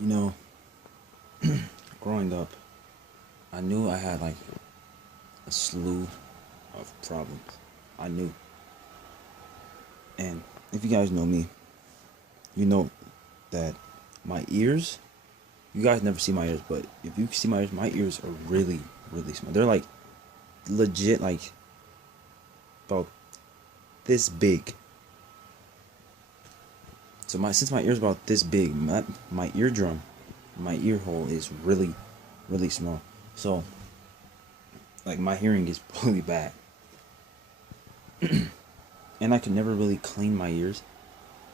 You know, growing up, I knew I had like a slew of problems. I knew. And if you guys know me, you know that my ears, you guys never see my ears, but if you see my ears are really, really small. They're like legit, like about this big. So since my ear's about this big, my eardrum, my ear hole is really, really small. So like my hearing is really bad, and I could never really clean my ears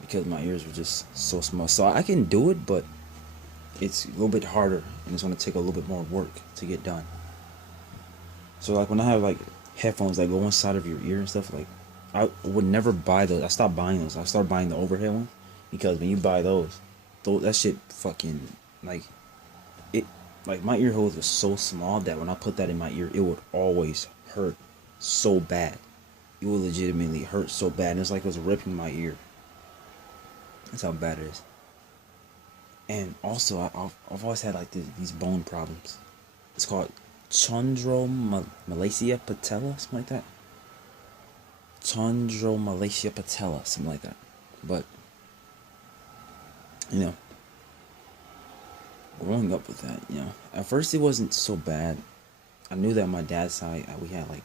because my ears were just so small. So I can do it, but it's a little bit harder, and it's gonna take a little bit more work to get done. So like when I have like headphones that go inside of your ear and stuff, like I would never buy those. I stopped buying those. I started buying the overhead ones because when you buy those that shit fucking like it like my ear holes were so small that when I put that in my ear, it would always hurt so bad. It would legitimately hurt so bad, and it's like it was ripping my ear. That's how bad it is. And also, I've always had like these bone problems. It's called Chondromalacia Patella, something like that. Chondromalacia Patella, something like that. But you know, growing up with that, at first it wasn't so bad. I knew that on my dad's side we had like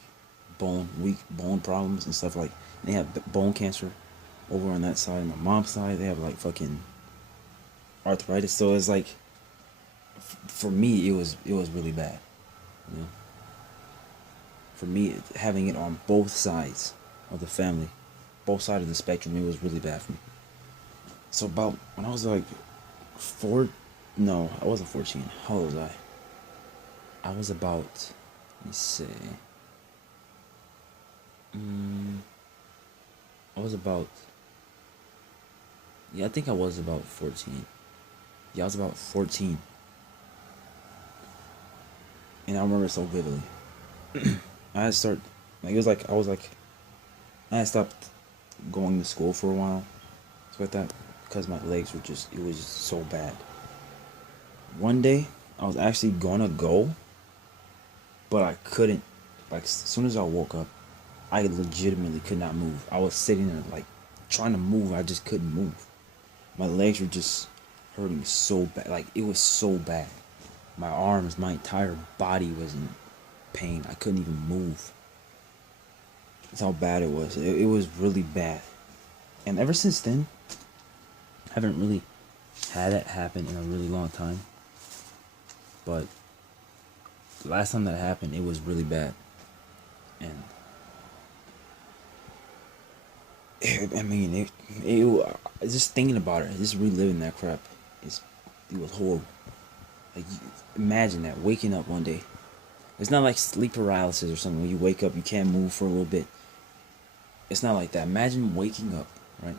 weak bone problems and stuff, like they have bone cancer over on that side. My mom's side, they have like fucking arthritis. So it's like for me it was really bad. You know, for me having it on both sides of the family, both sides of the spectrum, it was really bad for me. So about when I was like no, I wasn't 14. How old was I? I was about, let me see. I was about, yeah, I think I was about 14. Yeah, I was about 14. And I remember it so vividly. I had start, like, it was like, I had stopped going to school for a while. It's like that, because my legs were it was just so bad. One day, I was actually gonna go, but I couldn't. Like, as soon as I woke up, I legitimately could not move. I was sitting there, like, trying to move. I just couldn't move. My legs were just hurting so bad. Like, it was so bad. My arms, my entire body was in pain. I couldn't even move. That's how bad it was. It was really bad. And ever since then, I haven't really had that happen in a really long time. But the last time that happened, it was really bad. And I mean, just thinking about it, just reliving that crap, it was horrible. Like, imagine that, waking up one day. It's not like sleep paralysis or something where you wake up, you can't move for a little bit. It's not like that. Imagine waking up, right?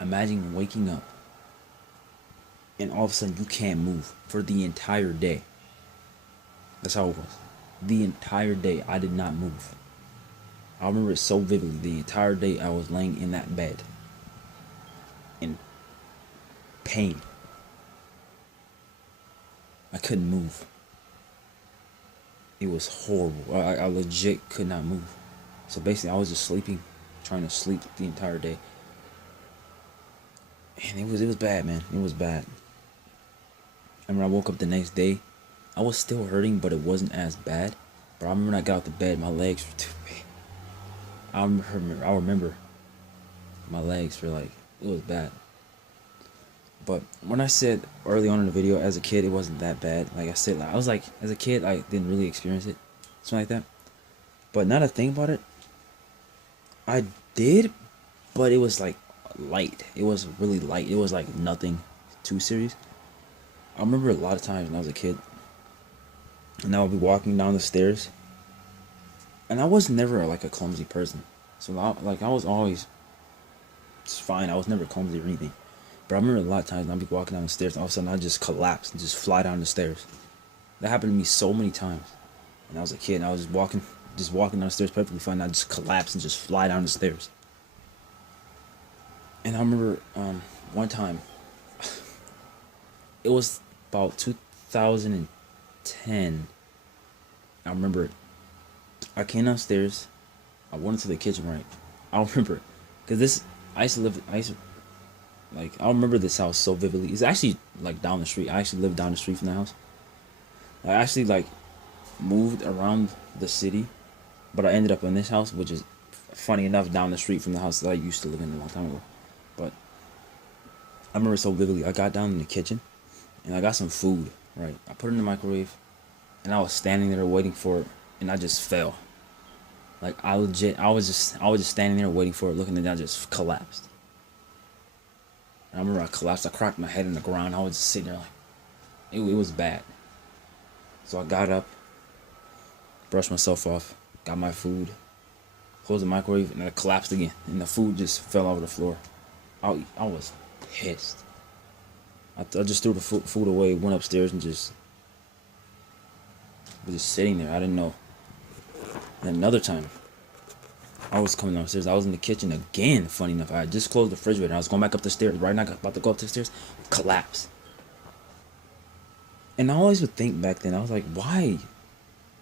Imagine waking up and all of a sudden you can't move for the entire day. That's how it was. The entire day I did not move. I remember it so vividly. The entire day I was laying in that bed in pain. I couldn't move. It was horrible. I legit could not move. So basically I was just sleeping, trying to sleep the entire day. And it was bad, man. It was bad. I remember I woke up the next day. I was still hurting, but it wasn't as bad. But I remember when I got out the bed, my legs were too big. I remember my legs were like, it was bad. But when I said early on in the video, as a kid, it wasn't that bad. Like I said, I was like, as a kid, I didn't really experience it, something like that. But now that I think about it, I did, but it was like light. It was really light. It was like nothing too serious. I remember a lot of times when I was a kid, and I would be walking down the stairs, and I was never like a clumsy person. So I was always fine. I was never clumsy or anything. But I remember a lot of times when I'd be walking down the stairs, and all of a sudden I'd just collapse and just fly down the stairs. That happened to me so many times. When I was a kid, and I was just walking down the stairs perfectly fine, and I'd just collapse and just fly down the stairs. And I remember one time, It was about 2010. I remember I came downstairs. I went into the kitchen, right? I remember, cause this I used to live. I used to like I remember this house so vividly. It's actually like down the street. I actually lived down the street from the house. I actually like moved around the city, but I ended up in this house, which is funny enough down the street from the house that I used to live in a long time ago. But I remember so vividly. I got down in the kitchen, and I got some food. Right, I put it in the microwave, and I was standing there waiting for it, and I just fell. Like I legit, I was just standing there waiting for it, looking, and I just collapsed. And I remember I collapsed. I cracked my head in the ground. I was just sitting there like, it was bad. So I got up, brushed myself off, got my food, closed the microwave, and then I collapsed again, and the food just fell over the floor. I was pissed. I just threw the food away, went upstairs, and just was just sitting there. I didn't know. And another time, I was coming downstairs. I was in the kitchen again. Funny enough, I had just closed the refrigerator. I was going back up the stairs. Right now, I got about to go up the stairs, collapse. And I always would think back then. I was like, why?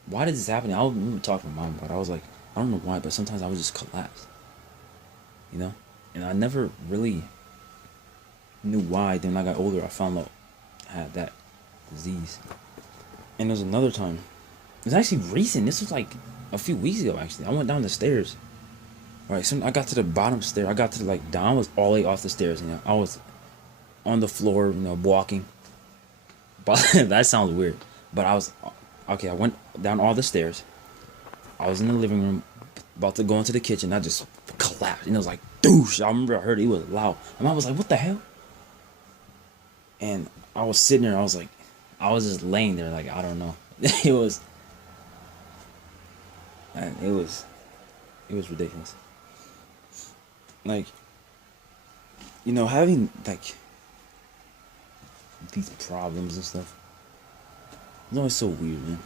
Why did this happen? I remember talking to my mom about it. I was like, I don't know why, but sometimes I would just collapse. You know, and I never really knew why. Then when I got older, I found out I had that disease. And there was another time. It was actually recent. This was like a few weeks ago. Actually, I went down the stairs. Right, so I got to the bottom stair. I got to like down. I was all the way off the stairs. You know, I was on the floor. You know, walking. But that sounds weird. But I was okay. I went down all the stairs. I was in the living room, about to go into the kitchen. I just collapsed, and it was like douche. I remember I heard it. It was loud. My mom was like, "What the hell?" And I was sitting there. I was just laying there, like I don't know. It was, man, it was ridiculous. Like, you know, having like these problems and stuff. It's always so weird, man.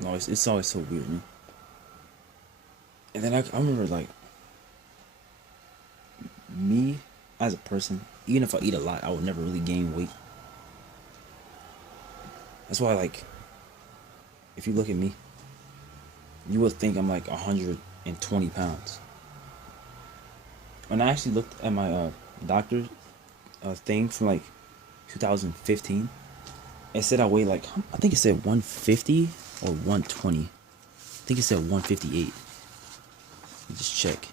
No, it's always so weird, man. And then I remember like me as a person, even if I eat a lot, I would never really gain weight. That's why, like, if you look at me, you would think I'm like 120 pounds. When I actually looked at my doctor's thing from like 2015, it said I weighed like, I think it said 150 or 120. I think it said 158. Just check.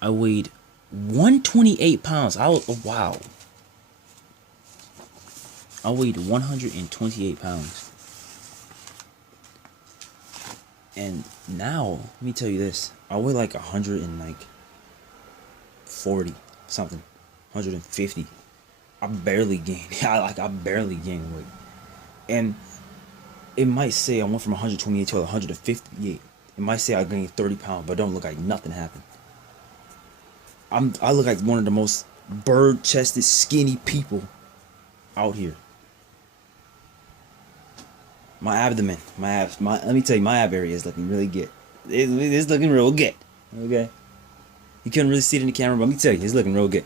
I weighed 128 pounds. Oh, wow. I weighed 128 pounds. And now, let me tell you this. I weigh like 140 something. 150. I barely gained. I barely gained weight. And it might say I went from 128 to 158. It might say I gained 30 pounds, but it don't look like nothing happened. I look like one of the most bird-chested, skinny people out here. My abdomen, my abs, let me tell you, my ab area is looking really good. It's looking real good. Okay? You couldn't really see it in the camera, but let me tell you, it's looking real good.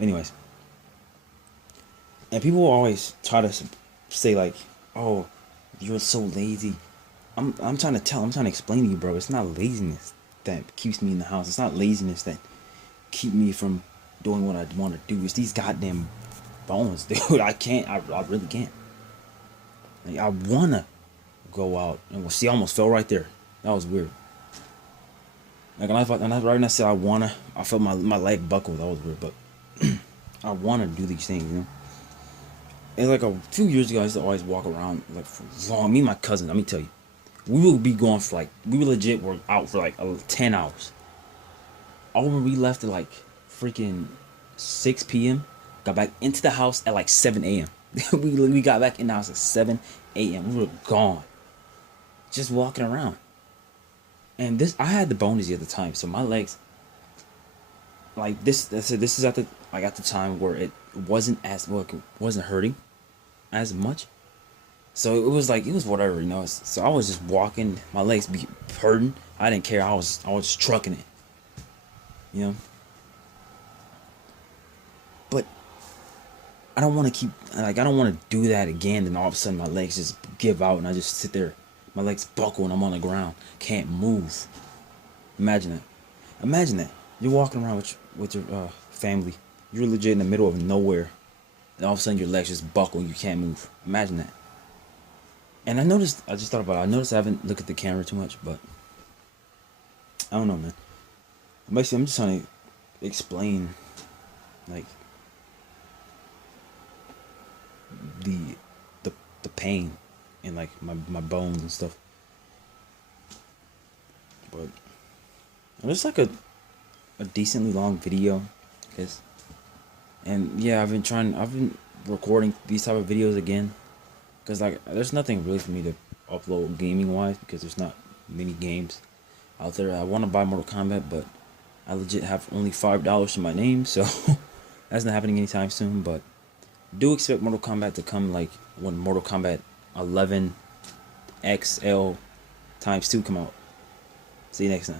Anyways. And people always try to say like, oh, you're so lazy. I'm trying to explain to you, bro. It's not laziness that keeps me in the house. It's not laziness that keep me from doing what I want to do. It's these goddamn bones, dude. I really can't. Like, I wanna go out and see. I almost fell right there. That was weird. Like right when I said I felt my leg buckle. That was weird, but I wanna do these things, you know. And like a few years ago, I used to always walk around like for long. Me and my cousin, let me tell you, we would be going for like, we legit were out for like 10 hours. I remember we left at like freaking 6 p.m. Got back into the house at like 7 a.m. we got back in the house at 7 a.m. We were gone. Just walking around. And I had the bonies at the time, so my legs, like this is at the time where it wasn't hurting as much. So it was whatever, you know. So I was just walking, my legs be hurting. I didn't care. I was trucking it, you know. But I don't want to keep, like, I don't want to do that again. And all of a sudden my legs just give out and I just sit there. My legs buckle and I'm on the ground. Can't move. Imagine that. Imagine that. You're walking around with your family. You're legit in the middle of nowhere. And all of a sudden your legs just buckle and you can't move. Imagine that. And I just thought about it. I noticed I haven't looked at the camera too much, but I don't know, man. Basically, I'm just trying to explain, like, the the pain in, like, my bones and stuff. But it was like a decently long video, guess. And yeah, I've been recording these type of videos again, cause like there's nothing really for me to upload gaming wise because there's not many games out there. I want to buy Mortal Kombat, but I legit have only $5 to my name, so that's not happening anytime soon. But do expect Mortal Kombat to come, like, when Mortal Kombat 11 XL times 2 come out. See you next time.